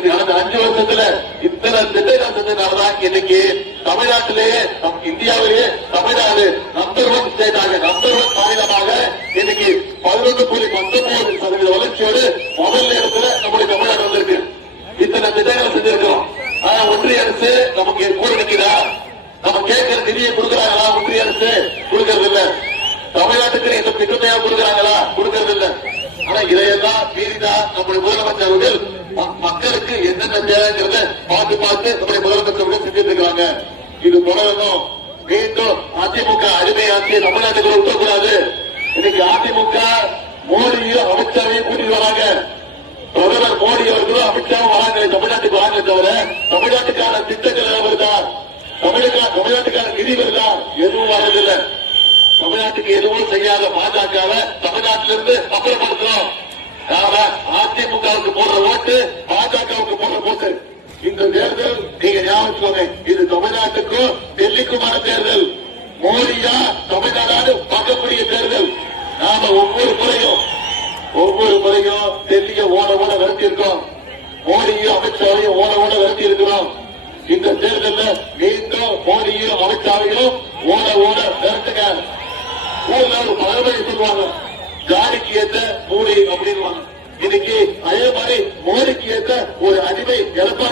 கடந்த 5 வருஷத்துல இத்தனை திட்டங்கள் செஞ்சதுனாலதான் இன்னைக்கு தமிழ்நாட்டிலேயே இந்தியாவிலேயே தமிழ்நாடு நம்பர் 1 ஸ்டேட்டாக நம்பர் 1 மாநிலமாக இன்னைக்கு 11.19% வளர்ச்சியோடு முதல் இடத்துல நம்முடைய தமிழ்நாடு வந்திருக்கு. இத்தனை திட்டங்கள் செஞ்சிருக்கிறோம். ஆனா ஒன்றிய அரசு நமக்கு கூட நிற்கிறா, நம்ம கேட்கிற நிதியை கொடுக்கிறாங்களா? ஒன்றிய அரசு கொடுக்கறது இல்ல. தமிழ்நாட்டுக்கு இந்த திட்டத்தையா கொடுக்கிறாங்களா? கொடுக்கறது இல்ல. ஆனா இதையெல்லாம் மீறிதான் நம்முடைய முதலமைச்சர் அவர்கள் மக்களுக்கு என்னென்ன தேவைங்கிறத பார்த்து நம்முடைய முதலமைச்சர் அவர்கள் செஞ்சுட்டு இருக்காங்க. இது தொடரணும். மீண்டும் அதிமுக அடிமையாக்கி தமிழ்நாட்டுக்கு விட்டக்கூடாது. இன்னைக்கு அதிமுக மோடியும் அமைச்சரையும் கூட்டிட்டு வராங்க. பிரதமர் மோடி அவர்களும் அமித்ஷாவும் வராங்க, தமிழ்நாட்டுக்கு வராங்க. தவிர தமிழ்நாட்டுக்கான திட்டங்கள் வருதா? தமிழ்நாட்டுக்கான நிதி வருதா? எதுவும் வரதில்லை. தமிழ்நாட்டுக்கு எதுவும் செய்யாத பாஜக தமிழ்நாட்டிலிருந்து அப்புறப்படுத்தணும். அதிமுகவுக்கு போடுற ஓட்டு பாஜகவுக்கு போடுற ஓட்டு. இந்த தேர்தல் நீங்க ஞாபகம், இது தமிழ்நாட்டுக்கும் டெல்லிக்குமான தேர்தல். மோடியா தமிழ்நாடு பார்க்கக்கூடிய தேர்தல். நாம ஒவ்வொரு முறையும் டெல்லியை ஓட விரட்டி இருக்கோம். மோடியும் அமித்ஷாவையும் ஓட விரட்டி இருக்கிறோம். இந்த தேர்தலில் மீண்டும் மோடியும் அமித்ஷாவையும் ஓட விரட்டுங்க. ஊர்ல ஒரு பழமொழி சொல்லுவாங்க, ஜாடிக்கு ஏத்த மூடி அப்படின்னு. இன்னைக்கு அதே மாதிரி மோடிக்கு ஏத்த ஒரு அடிமை எடப்பாடி